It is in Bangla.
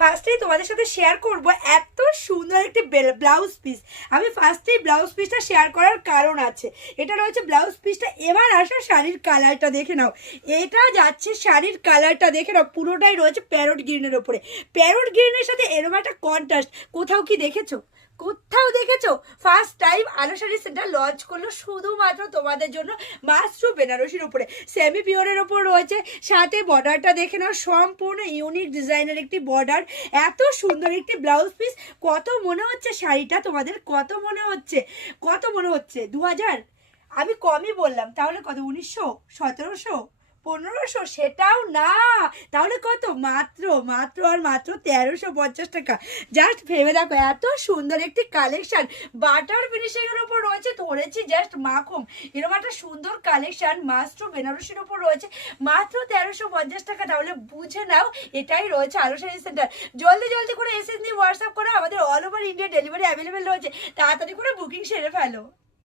ফার্স্টেই তোমাদের সাথে শেয়ার করব এত সুন্দর একটি ব্লাউজ পিস। আমি ফার্স্টেই ব্লাউজ পিসটা শেয়ার করার কারণ আছে। এটা রয়েছে ব্লাউজ পিসটা। এবার আসো শাড়ির কালারটা দেখে নাও। এটা যাচ্ছে শাড়ির কালারটা দেখে নাও, পুরোটাই রয়েছে প্যারট গ্রিনের ওপরে। প্যারট গ্রিনের সাথে এরকম একটা কন্ট্রাস্ট কোথাও কি দেখেছো? কোথাও দেখেছো? ফার্স্ট টাইম আলো শাড়ি সেন্টার লঞ্চ করলো শুধুমাত্র তোমাদের জন্য মাস্ট্রু বেনারসির উপরে, সেমি পিওরের ওপর রয়েছে। সাথে বর্ডারটা দেখে নাও, সম্পূর্ণ ইউনিক ডিজাইনের একটি বর্ডার, এত সুন্দর একটি ব্লাউজ পিস। কত মনে হচ্ছে শাড়িটা তোমাদের? কত মনে হচ্ছে? কত মনে হচ্ছে? 2000? আমি কমই বললাম, তাহলে কত? 1900, 1700, 1500? সেটাও না, তাহলে কত? মাত্র মাত্র আর মাত্র 1350 টাকা। জাস্ট ভেবে দেখো, এত সুন্দর একটি কালেকশন বাটার ফিনিশিং এর উপর রয়েছে, ধরেছি জাস্ট মাখুম। এরকম একটা সুন্দর কালেকশন মাস্ট্রো বেনারসির উপর রয়েছে মাত্র 1350 টাকা। তাহলে বুঝে নাও এটাই রয়েছে আলো শাড়ি সেন্টার। জলদি জলদি করে এসএস নিয়ে হোয়াটসঅ্যাপ করো, আমাদের all over India delivery available রয়েছে। তাড়াতাড়ি করে বুকিং সেরে ফেলো।